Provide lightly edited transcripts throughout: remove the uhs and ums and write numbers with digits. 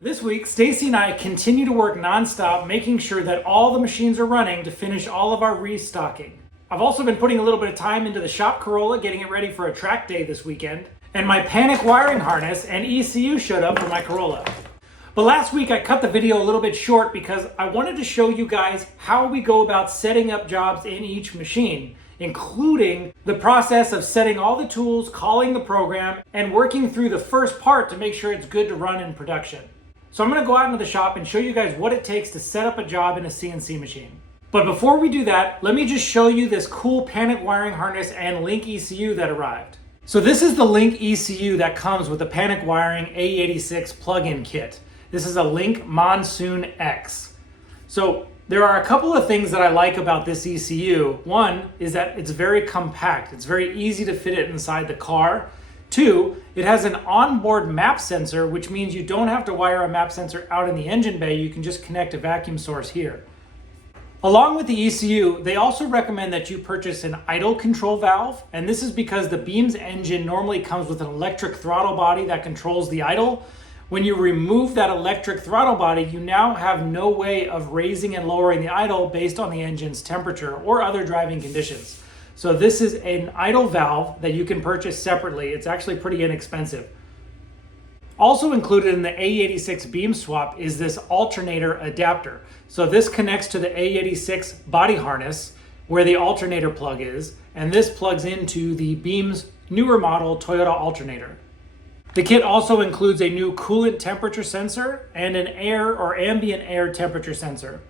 This week, Stacy and I continue to work nonstop, making sure that all the machines are running to finish all of our restocking. I've also been putting a little bit of time into the shop Corolla, getting it ready for a track day this weekend, and my Panic Wiring harness and ECU showed up for my Corolla. But last week I cut the video a little bit short because I wanted to show you guys how we go about setting up jobs in each machine, including the process of setting all the tools, calling the program, and working through the first part to make sure it's good to run in production. So I'm going to go out into the shop and show you guys what it takes to set up a job in a CNC machine. But before we do that, let me just show you this cool Panic Wiring harness and Link ECU that arrived. So this is the Link ECU that comes with the Panic Wiring AE86 plug-in kit. This is a Link Monsoon X. So there are a couple of things that I like about this ECU. One is that it's very compact. It's very easy to fit it inside the car. Two, it has an onboard map sensor, which means you don't have to wire a map sensor out in the engine bay. You can just connect a vacuum source here. Along with the ECU, they also recommend that you purchase an idle control valve, and this is because the Beam's engine normally comes with an electric throttle body that controls the idle. When you remove that electric throttle body, you now have no way of raising and lowering the idle based on the engine's temperature or other driving conditions. So this is an idle valve that you can purchase separately. It's actually pretty inexpensive. Also included in the AE86 beam swap is this alternator adapter. So this connects to the AE86 body harness where the alternator plug is, and this plugs into the Beam's newer model Toyota alternator. The kit also includes a new coolant temperature sensor and an air or ambient air temperature sensor.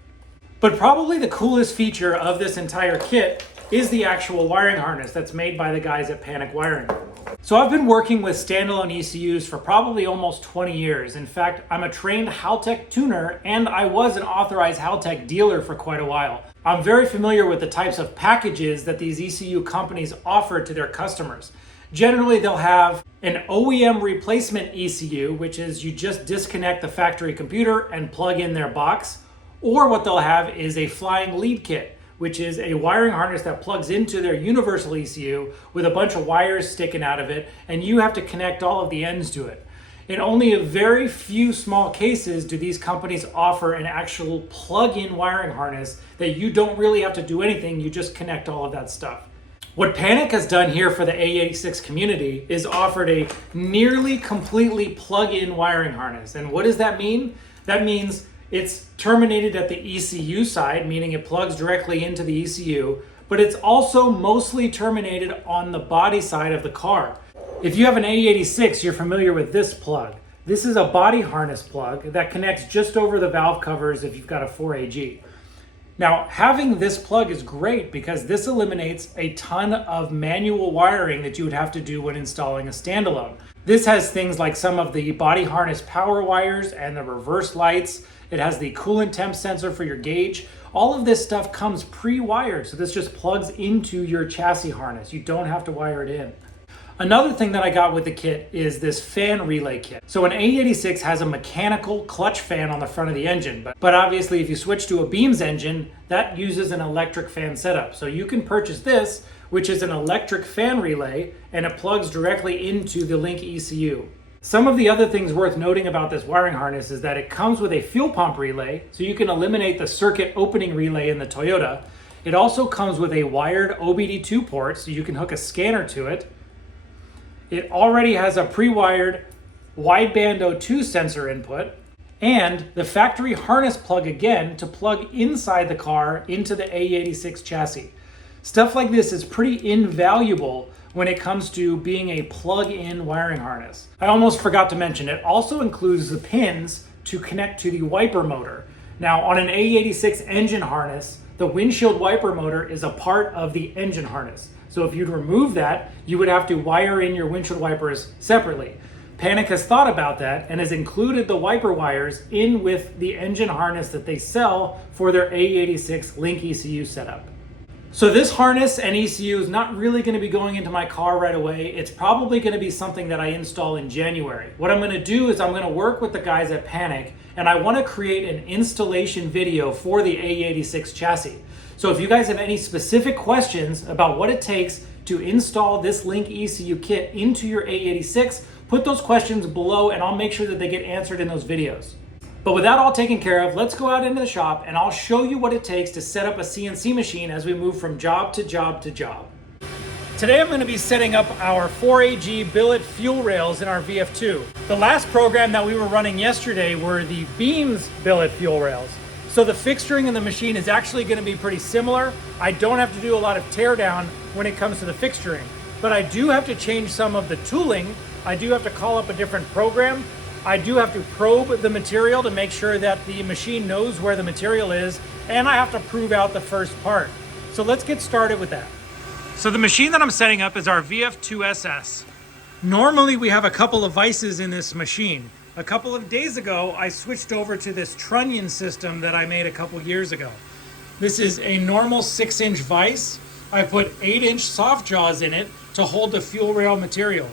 But probably the coolest feature of this entire kit is the actual wiring harness that's made by the guys at Panic Wiring. So I've been working with standalone ECUs for probably almost 20 years. In fact, I'm a trained Haltech tuner and I was an authorized Haltech dealer for quite a while. I'm very familiar with the types of packages that these ECU companies offer to their customers. Generally, they'll have an OEM replacement ECU, which is you just disconnect the factory computer and plug in their box, or what they'll have is a flying lead kit, which is a wiring harness that plugs into their universal ECU with a bunch of wires sticking out of it, and you have to connect all of the ends to it. In only a very few small cases do these companies offer an actual plug-in wiring harness that you don't really have to do anything, you just connect all of that stuff. What Panic has done here for the AE86 community is offered a nearly completely plug-in wiring harness. And what does that mean? That means it's terminated at the ECU side, meaning it plugs directly into the ECU, but it's also mostly terminated on the body side of the car. If you have an AE86, you're familiar with this plug. This is a body harness plug that connects just over the valve covers if you've got a 4AG. Now, having this plug is great because this eliminates a ton of manual wiring that you would have to do when installing a standalone. This has things like some of the body harness power wires and the reverse lights. It has the coolant temp sensor for your gauge. All of this stuff comes pre-wired, so this just plugs into your chassis harness. You don't have to wire it in. Another thing that I got with the kit is this fan relay kit. So an AE86 has a mechanical clutch fan on the front of the engine, but obviously if you switch to a Beam's engine, that uses an electric fan setup. So you can purchase this, which is an electric fan relay, and it plugs directly into the Link ECU. Some of the other things worth noting about this wiring harness is that it comes with a fuel pump relay, so you can eliminate the circuit opening relay in the Toyota. It also comes with a wired OBD2 port, so you can hook a scanner to it. It already has a pre-wired wideband O2 sensor input, and the factory harness plug again to plug inside the car into the AE86 chassis. Stuff like this is pretty invaluable when it comes to being a plug-in wiring harness. I almost forgot to mention, it also includes the pins to connect to the wiper motor. Now, on an AE86 engine harness, the windshield wiper motor is a part of the engine harness. So if you'd remove that, you would have to wire in your windshield wipers separately. Panic has thought about that and has included the wiper wires in with the engine harness that they sell for their AE86 Link ECU setup. So this harness and ECU is not really going to be going into my car right away. It's probably going to be something that I install in January. What I'm going to do is I'm going to work with the guys at Panic, and I want to create an installation video for the AE86 chassis. So if you guys have any specific questions about what it takes to install this Link ECU kit into your AE86, put those questions below and I'll make sure that they get answered in those videos. But with that all taken care of, let's go out into the shop and I'll show you what it takes to set up a CNC machine as we move from job to job to job. Today I'm going to be setting up our 4AG billet fuel rails in our VF2. The last program that we were running yesterday were the beams billet fuel rails. So the fixturing in the machine is actually going to be pretty similar. I don't have to do a lot of teardown when it comes to the fixturing, but I do have to change some of the tooling. I do have to call up a different program. I do have to probe the material to make sure that the machine knows where the material is, and I have to prove out the first part. So let's get started with that. So the machine that I'm setting up is our VF2SS. Normally we have a couple of vices in this machine. A couple of days ago, I switched over to this trunnion system that I made a couple years ago. This is a normal 6-inch vise. I put 8-inch soft jaws in it to hold the fuel rail material.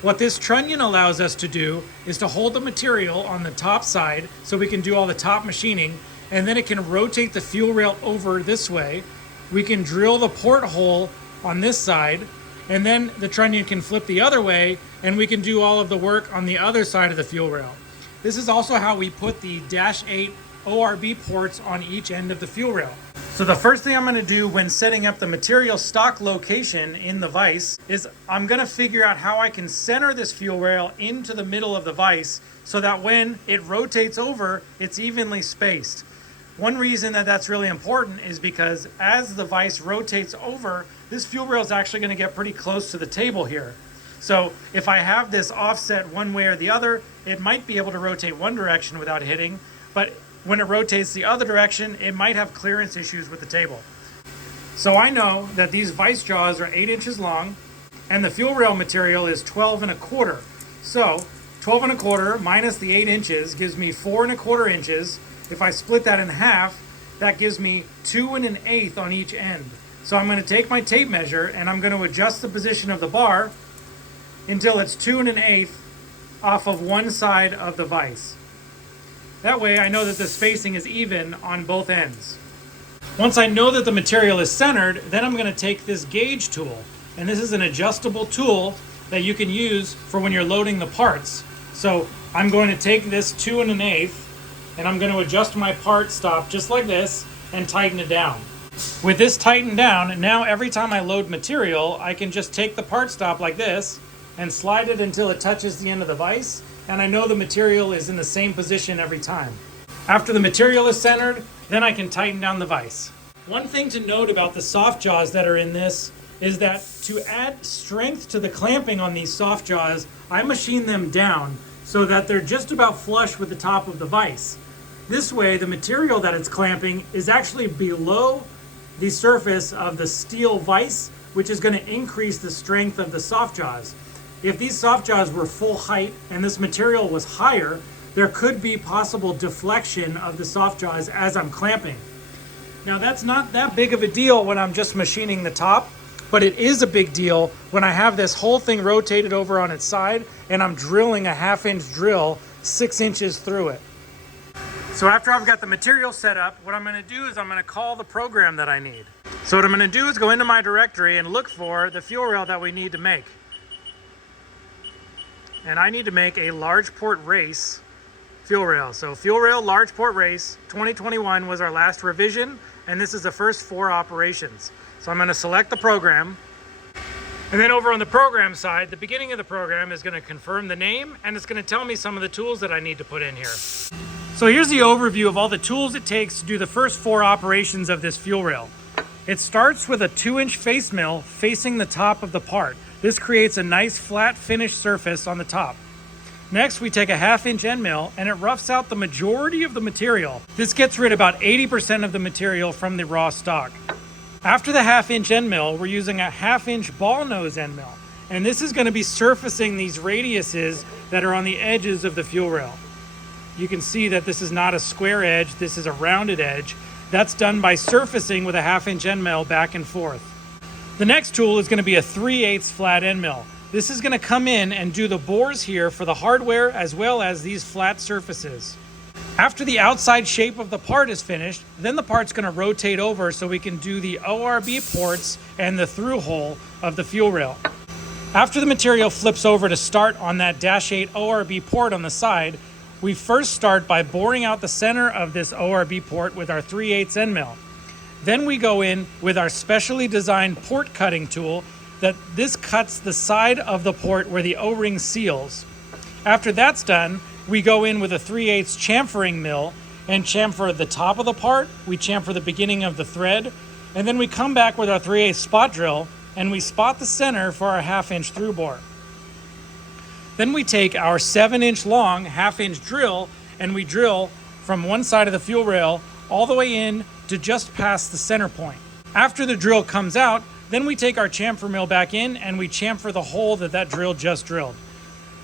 What this trunnion allows us to do is to hold the material on the top side so we can do all the top machining, and then it can rotate the fuel rail over this way. We can drill the porthole on this side, and then the trunnion can flip the other way and we can do all of the work on the other side of the fuel rail. This is also how we put the -8 ORB ports on each end of the fuel rail. So the first thing I'm going to do when setting up the material stock location in the vise is I'm going to figure out how I can center this fuel rail into the middle of the vise so that when it rotates over, it's evenly spaced. One reason that that's really important is because as the vise rotates over, this fuel rail is actually going to get pretty close to the table here. So if I have this offset one way or the other, it might be able to rotate one direction without hitting, but when it rotates the other direction, it might have clearance issues with the table. So I know that these vise jaws are 8 inches long and the fuel rail material is 12 1/4. So 12 1/4 minus the 8 inches gives me 4 1/4 inches. If I split that in half, that gives me 2 1/8 on each end. So I'm going to take my tape measure and I'm going to adjust the position of the bar until it's 2 1/8 off of one side of the vise. That way I know that the spacing is even on both ends. Once I know that the material is centered, then I'm going to take this gauge tool. And this is an adjustable tool that you can use for when you're loading the parts. So I'm going to take this 2 1/8 and I'm going to adjust my part stop just like this and tighten it down. With this tightened down, now every time I load material, I can just take the part stop like this and slide it until it touches the end of the vise, and I know the material is in the same position every time. After the material is centered, then I can tighten down the vise. One thing to note about the soft jaws that are in this is that to add strength to the clamping on these soft jaws, I machine them down so that they're just about flush with the top of the vise. This way, the material that it's clamping is actually below the surface of the steel vise, which is going to increase the strength of the soft jaws. If these soft jaws were full height and this material was higher, there could be possible deflection of the soft jaws as I'm clamping. Now that's not that big of a deal when I'm just machining the top, but it is a big deal when I have this whole thing rotated over on its side and I'm drilling a 1/2-inch drill 6 inches through it. So after I've got the material set up, what I'm going to do is I'm going to call the program that I need. So what I'm going to do is go into my directory and look for the fuel rail that we need to make. And I need to make a large port race fuel rail. So fuel rail large port race 2021 was our last revision, and this is the first 4 operations. So I'm going to select the program. And then over on the program side, the beginning of the program is going to confirm the name, and it's going to tell me some of the tools that I need to put in here. So here's the overview of all the tools it takes to do the first 4 operations of this fuel rail. It starts with a 2-inch face mill facing the top of the part. This creates a nice flat finished surface on the top. Next, we take a 1/2-inch end mill and it roughs out the majority of the material. This gets rid of about 80% of the material from the raw stock. After the 1/2-inch end mill, we're using a 1/2-inch ball nose end mill. And this is going to be surfacing these radiuses that are on the edges of the fuel rail. You can see that this is not a square edge, this is a rounded edge. That's done by surfacing with a 1/2-inch end mill back and forth. The next tool is going to be a 3/8 flat end mill. This is going to come in and do the bores here for the hardware as well as these flat surfaces. After the outside shape of the part is finished, then the part's going to rotate over so we can do the ORB ports and the through hole of the fuel rail. After the material flips over to start on that -8 ORB port on the side, we first start by boring out the center of this ORB port with our 3/8 end mill. Then we go in with our specially designed port cutting tool that this cuts the side of the port where the O-ring seals. After that's done, we go in with a 3/8 chamfering mill and chamfer the top of the part, we chamfer the beginning of the thread, and then we come back with our 3/8 spot drill and we spot the center for our 1/2" through bore. Then we take our 7" long 1/2" drill and we drill from one side of the fuel rail all the way in to just past the center point. After the drill comes out, then we take our chamfer mill back in and we chamfer the hole that drill just drilled.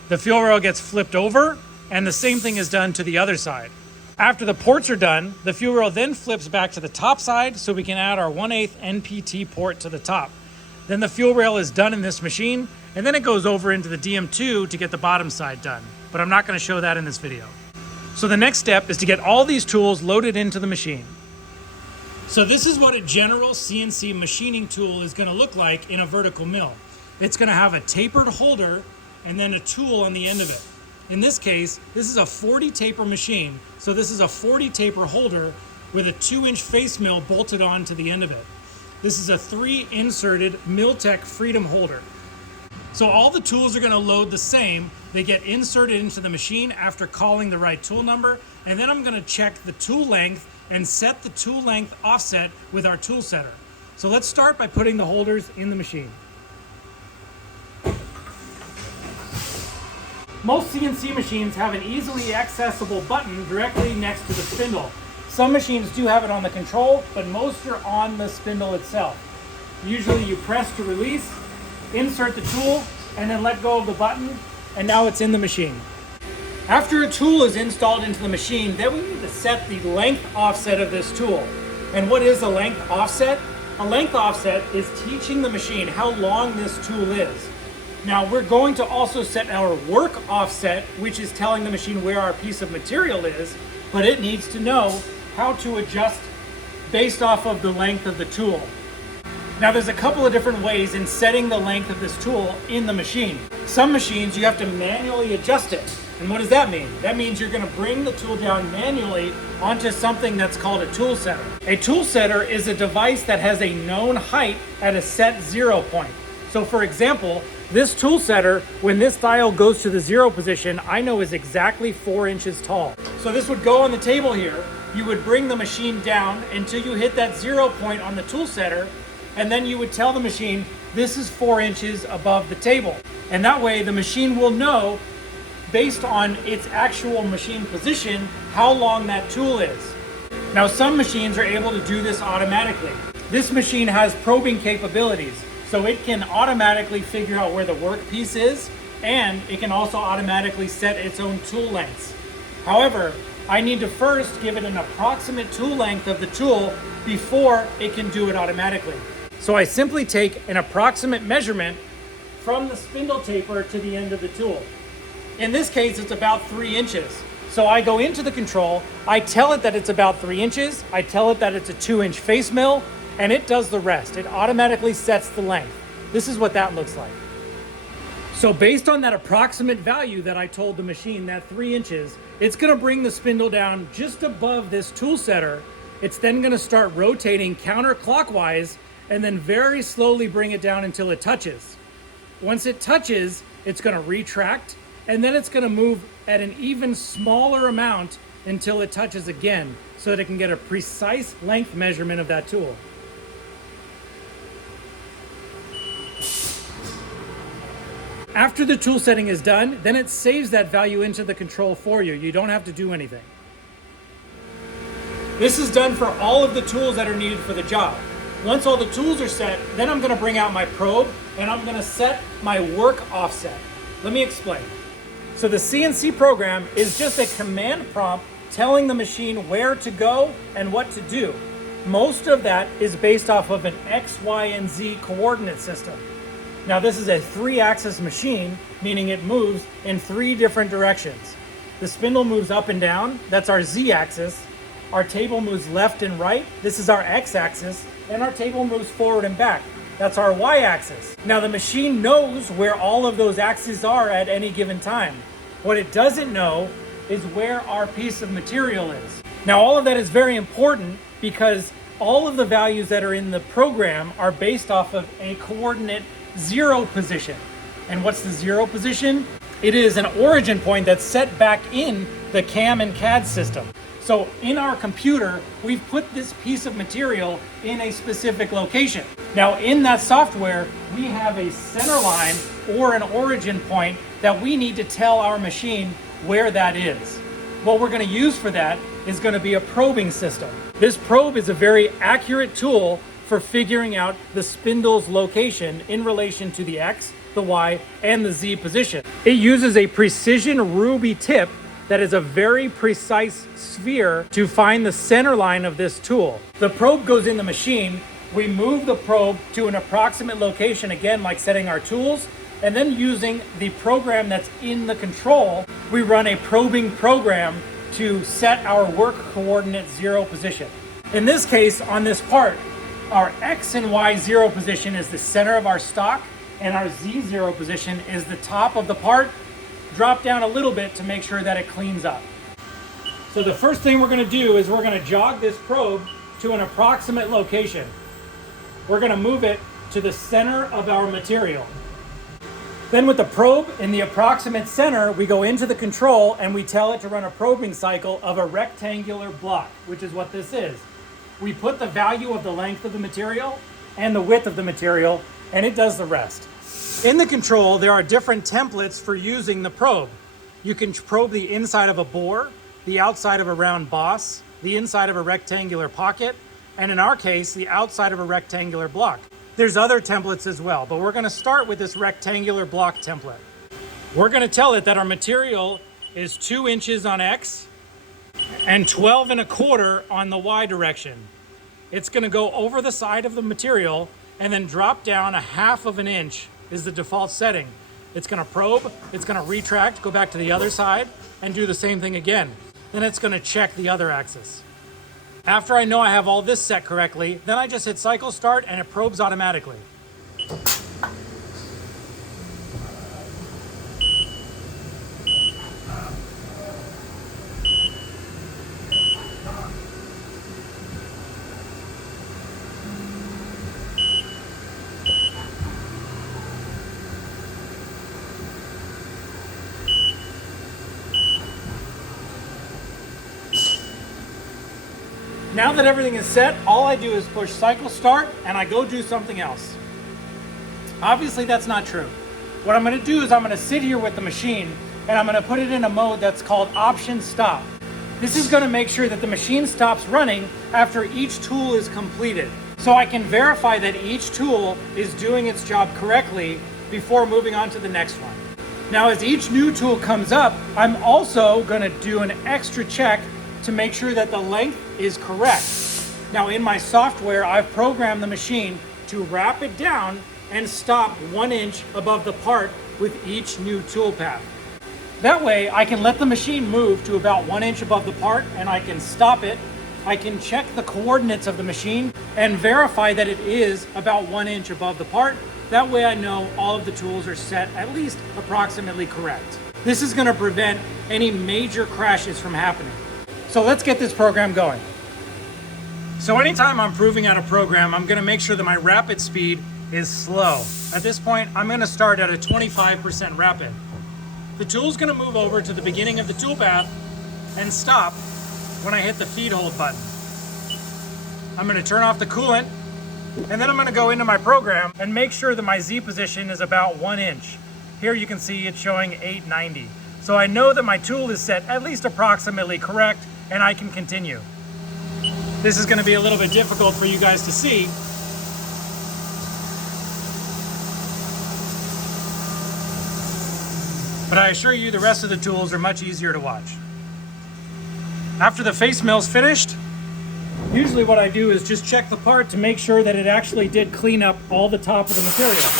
The fuel rail gets flipped over and the same thing is done to the other side. After the ports are done, the fuel rail then flips back to the top side so we can add our 1/8 NPT port to the top. Then the fuel rail is done in this machine, and then it goes over into the DM2 to get the bottom side done. But I'm not going to show that in this video. So the next step is to get all these tools loaded into the machine. So this is what a general CNC machining tool is going to look like in a vertical mill. It's going to have a tapered holder and then a tool on the end of it. In this case, this is a 40 taper machine. So this is a 40 taper holder with a 2" face mill bolted on to the end of it. This is a 3 inserted Milltech Freedom holder. So all the tools are going to load the same. They get inserted into the machine after calling the right tool number, and then I'm going to check the tool length and set the tool length offset with our tool setter. So let's start by putting the holders in the machine. Most CNC machines have an easily accessible button directly next to the spindle. Some machines do have it on the control, but most are on the spindle itself. Usually you press to release, insert the tool, and then let go of the button, and now it's in the machine. After a tool is installed into the machine, then we need to set the length offset of this tool. And what is a length offset? A length offset is teaching the machine how long this tool is. Now we're going to also set our work offset, which is telling the machine where our piece of material is, but it needs to know how to adjust based off of the length of the tool. Now there's a couple of different ways in setting the length of this tool in the machine. Some machines you have to manually adjust it. And what does that mean? That means you're going to bring the tool down manually onto something that's called a tool setter. A tool setter is a device that has a known height at a set 0 point. So for example, this tool setter, when this dial goes to the 0 position, I know is exactly 4 inches tall. So this would go on the table here. You would bring the machine down until you hit that 0 point on the tool setter, and then you would tell the machine, this is 4 inches above the table. And that way the machine will know, based on its actual machine position, how long that tool is. Now some machines are able to do this automatically. This machine has probing capabilities, so it can automatically figure out where the workpiece is, and it can also automatically set its own tool lengths. However, I need to first give it an approximate tool length of the tool before it can do it automatically. So I simply take an approximate measurement from the spindle taper to the end of the tool. In this case, it's about 3 inches. So I go into the control, I tell it that it's about 3 inches, I tell it that it's a 2" face mill, and it does the rest. It automatically sets the length. This is what that looks like. So based on that approximate value that I told the machine, that 3 inches, it's gonna bring the spindle down just above this tool setter. It's then gonna start rotating counterclockwise and then very slowly bring it down until it touches. Once it touches, it's gonna retract, and then it's gonna move at an even smaller amount until it touches again, so that it can get a precise length measurement of that tool. After the tool setting is done, then it saves that value into the control for you. You don't have to do anything. This is done for all of the tools that are needed for the job. Once all the tools are set, then I'm gonna bring out my probe and I'm gonna set my work offset. Let me explain. So the CNC program is just a command prompt telling the machine where to go and what to do. Most of that is based off of an X, Y, and Z coordinate system. Now this is a 3-axis machine, meaning it moves in 3 different directions. The spindle moves up and down, that's our Z-axis. Our table moves left and right, this is our X-axis, and our table moves forward and back. That's our y-axis. Now the machine knows where all of those axes are at any given time. What it doesn't know is where our piece of material is. Now all of that is very important because all of the values that are in the program are based off of a coordinate 0 position. And what's the 0 position? It is an origin point that's set back in the CAM and CAD system. So in our computer, we've put this piece of material in a specific location. Now in that software, we have a center line or an origin point that we need to tell our machine where that is. What we're going to use for that is going to be a probing system. This probe is a very accurate tool for figuring out the spindle's location in relation to the X, the Y, and the Z position. It uses a precision ruby tip that is a very precise sphere to find the center line of this tool. The probe goes in the machine. We move the probe to an approximate location, again, like setting our tools, and then using the program that's in the control, we run a probing program to set our work coordinate 0 position. In this case, on this part, our X and Y 0 position is the center of our stock, and our Z 0 position is the top of the part. Drop down a little bit to make sure that it cleans up. So the first thing we're going to do is we're going to jog this probe to an approximate location. We're going to move it to the center of our material. Then with the probe in the approximate center, we go into the control and we tell it to run a probing cycle of a rectangular block, which is what this is. We put the value of the length of the material and the width of the material, and it does the rest. In the control, there are different templates for using the probe. You can probe the inside of a bore, the outside of a round boss, the inside of a rectangular pocket, and in our case, the outside of a rectangular block. There's other templates as well, but we're going to start with this rectangular block template. We're going to tell it that our material is 2 inches on X and 12 1/4 on the Y direction. It's going to go over the side of the material and then drop down 1/2 inch is the default setting. It's going to probe, it's going to retract, go back to the other side, and do the same thing again. Then it's going to check the other axis. After I know I have all this set correctly, then I just hit cycle start and it probes automatically. Now that everything is set, all I do is push cycle start and I go do something else. Obviously that's not true. What I'm going to do is I'm going to sit here with the machine and I'm going to put it in a mode that's called option stop. This is going to make sure that the machine stops running after each tool is completed. So I can verify that each tool is doing its job correctly before moving on to the next one. Now as each new tool comes up, I'm also going to do an extra check to make sure that the length is correct. Now in my software, I've programmed the machine to wrap it down and stop 1 inch above the part with each new tool path. That way I can let the machine move to about 1 inch above the part and I can stop it. I can check the coordinates of the machine and verify that it is about 1 inch above the part. That way I know all of the tools are set at least approximately correct. This is going to prevent any major crashes from happening. So let's get this program going. So anytime I'm proving out a program, I'm going to make sure that my rapid speed is slow. At this point, I'm going to start at a 25% rapid. The tool's going to move over to the beginning of the toolpath and stop when I hit the feed hold button. I'm going to turn off the coolant, and then I'm going to go into my program and make sure that my Z position is about 1 inch. Here you can see it's showing 890. So I know that my tool is set at least approximately correct, and I can continue. This is going to be a little bit difficult for you guys to see. But I assure you the rest of the tools are much easier to watch. After the face mill's finished, usually what I do is just check the part to make sure that it actually did clean up all the top of the material.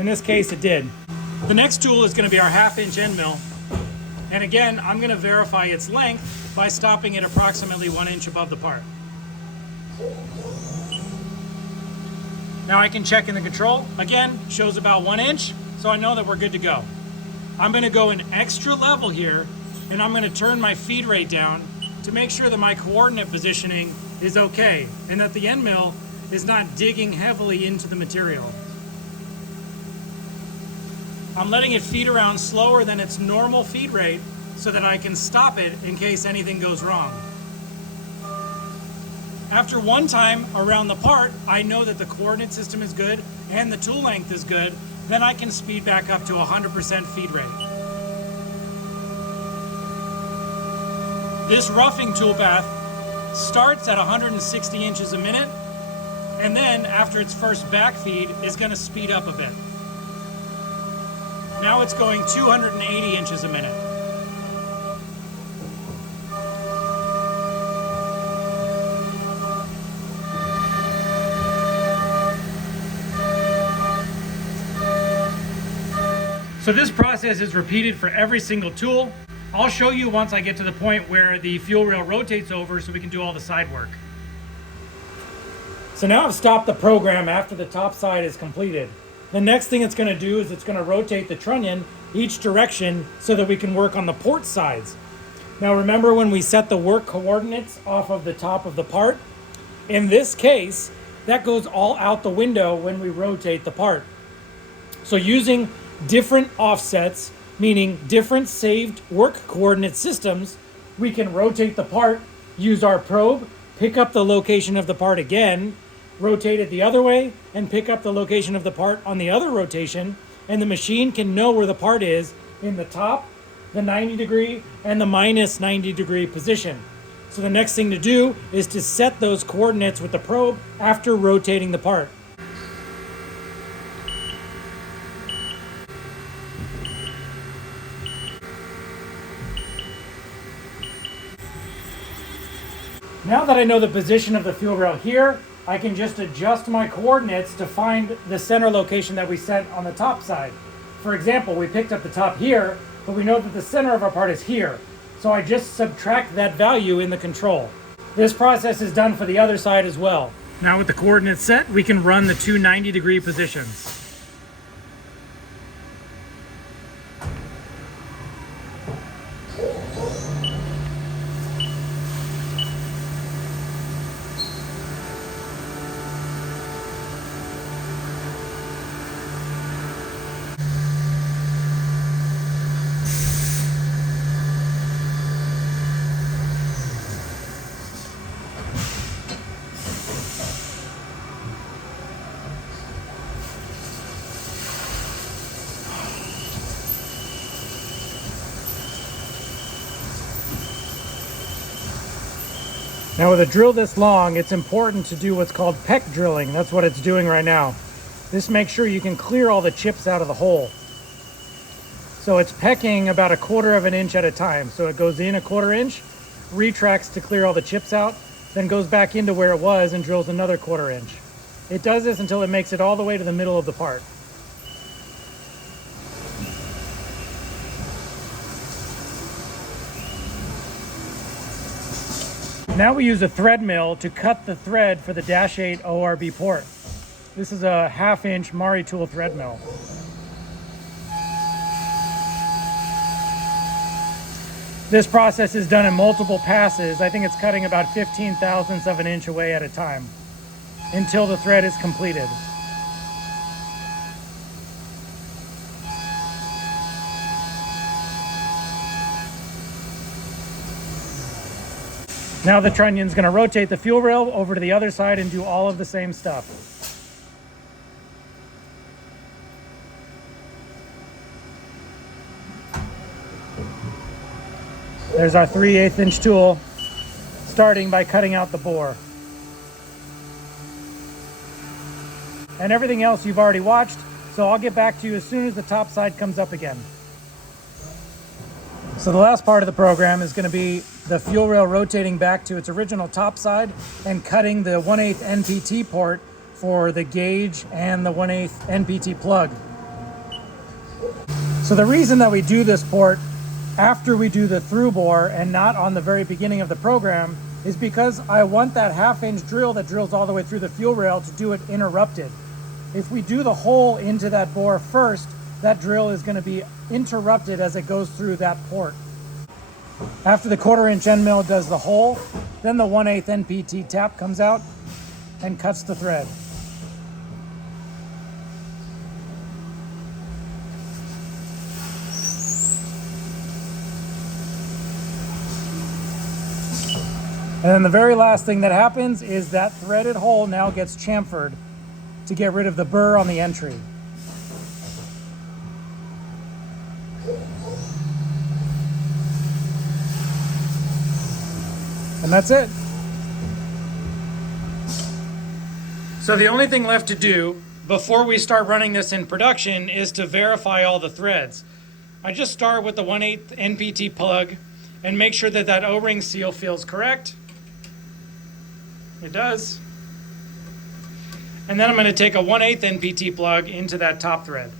In this case, it did. The next tool is going to be our 1/2 inch end mill. And again, I'm going to verify its length by stopping it approximately 1 inch above the part. Now I can check in the control. Again, shows about 1 inch, so I know that we're good to go. I'm gonna go an extra level here, and I'm gonna turn my feed rate down to make sure that my coordinate positioning is okay, and that the end mill is not digging heavily into the material. I'm letting it feed around slower than its normal feed rate so that I can stop it in case anything goes wrong. After one time around the part, I know that the coordinate system is good and the tool length is good, then I can speed back up to 100% feed rate. This roughing toolpath starts at 160 inches a minute, and then after its first back feed is going to speed up a bit. Now it's going 280 inches a minute. So this process is repeated for every single tool. I'll show you once I get to the point where the fuel rail rotates over so we can do all the side work. So now I've stopped the program after the top side is completed. The next thing it's going to do is it's going to rotate the trunnion each direction so that we can work on the port sides. Now remember when we set the work coordinates off of the top of the part? In this case, that goes all out the window when we rotate the part. So using different offsets, meaning different saved work coordinate systems, we can rotate the part, use our probe, pick up the location of the part again, rotate it the other way, and pick up the location of the part on the other rotation, and the machine can know where the part is in the top, the 90 degree, and the minus 90 degree position. So the next thing to do is to set those coordinates with the probe after rotating the part. Now that I know the position of the fuel rail here, I can just adjust my coordinates to find the center location that we set on the top side. For example, we picked up the top here, but we know that the center of our part is here. So I just subtract that value in the control. This process is done for the other side as well. Now with the coordinates set, we can run the two 90 degree positions. Now with a drill this long, it's important to do what's called peck drilling. That's what it's doing right now. This makes sure you can clear all the chips out of the hole. So it's pecking about 1/4 of an inch at a time. So it goes in 1/4 inch, retracts to clear all the chips out, then goes back into where it was and drills another 1/4 inch. It does this until it makes it all the way to the middle of the part. Now we use a thread mill to cut the thread for the -8 ORB port. This is a 1/2 inch Mari tool thread mill. This process is done in multiple passes. I think it's cutting about 15 thousandths of an inch away at a time until the thread is completed. Now the trunnion's going to rotate the fuel rail over to the other side and do all of the same stuff. There's our 3/8 inch tool, starting by cutting out the bore. And everything else you've already watched, so I'll get back to you as soon as the top side comes up again. So the last part of the program is going to be the fuel rail rotating back to its original top side and cutting the 1/8 NPT port for the gauge and the 1/8 NPT plug. So the reason that we do this port after we do the through bore and not on the very beginning of the program is because I want that 1/2 inch drill that drills all the way through the fuel rail to do it interrupted. If we do the hole into that bore first, that drill is going to be interrupted as it goes through that port. After the 1/4" end mill does the hole, then the 1/8 NPT tap comes out and cuts the thread. And then the very last thing that happens is that threaded hole now gets chamfered to get rid of the burr on the entry. And that's it. So the only thing left to do before we start running this in production is to verify all the threads. I just start with the 1/8 NPT plug and make sure that that O-ring seal feels correct. It does. And then I'm going to take a 1/8 NPT plug into that top thread.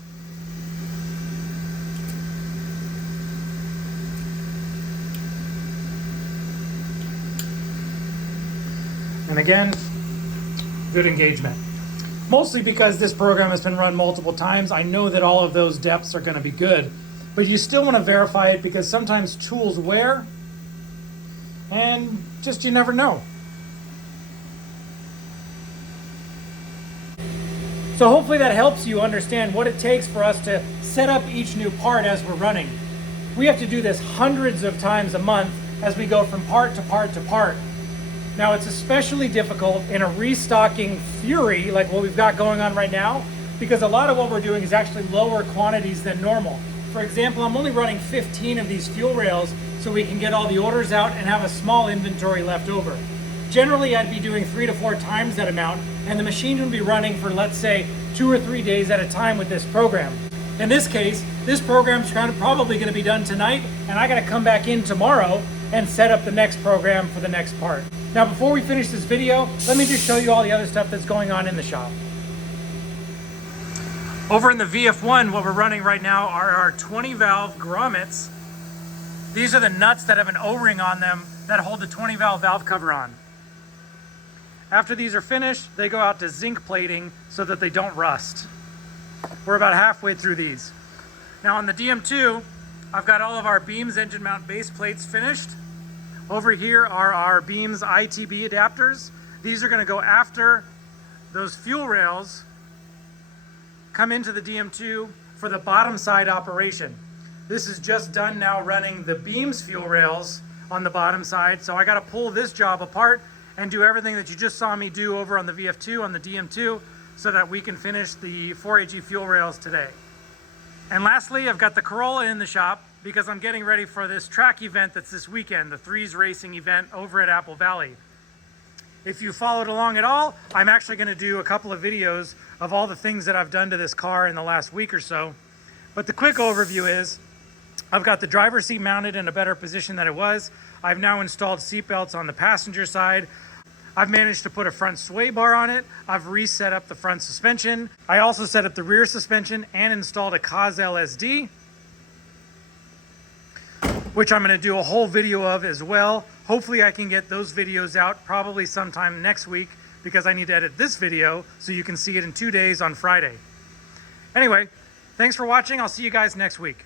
And again, good engagement. Mostly because this program has been run multiple times, I know that all of those depths are going to be good. But you still want to verify it because sometimes tools wear and just you never know. So hopefully that helps you understand what it takes for us to set up each new part as we're running. We have to do this hundreds of times a month as we go from part to part to part. Now it's especially difficult in a restocking fury like what we've got going on right now, because a lot of what we're doing is actually lower quantities than normal. For example, I'm only running 15 of these fuel rails so we can get all the orders out and have a small inventory left over. Generally, I'd be doing 3 to 4 times that amount, and the machine would be running for, let's say, 2 or 3 days at a time with this program. In this case, this program's probably going to be done tonight, and I got to come back in tomorrow and set up the next program for the next part. Now, before we finish this video, let me just show you all the other stuff that's going on in the shop. Over in the VF1, what we're running right now are our 20 valve grommets. These are the nuts that have an O-ring on them that hold the 20 valve valve cover on. After these are finished, they go out to zinc plating so that they don't rust. We're about halfway through these. Now on the DM2, I've got all of our beams engine mount base plates finished. Over here are our beams ITB adapters. These are going to go after those fuel rails come into the DM2 for the bottom side operation. This is just done now running the beams fuel rails on the bottom side, so I got to pull this job apart and do everything that you just saw me do over on the VF2, on the DM2, so that we can finish the 4AG fuel rails today. And lastly, I've got the Corolla in the shop because I'm getting ready for this track event that's this weekend, the Threes Racing event over at Apple Valley. If you followed along at all, I'm actually going to do a couple of videos of all the things that I've done to this car in the last week or so. But the quick overview is, I've got the driver's seat mounted in a better position than it was. I've now installed seat belts on the passenger side. I've managed to put a front sway bar on it. I've reset up the front suspension. I also set up the rear suspension and installed a COS LSD, which I'm going to do a whole video of as well. Hopefully I can get those videos out probably sometime next week because I need to edit this video so you can see it in 2 days on Friday. Anyway, thanks for watching. I'll see you guys next week.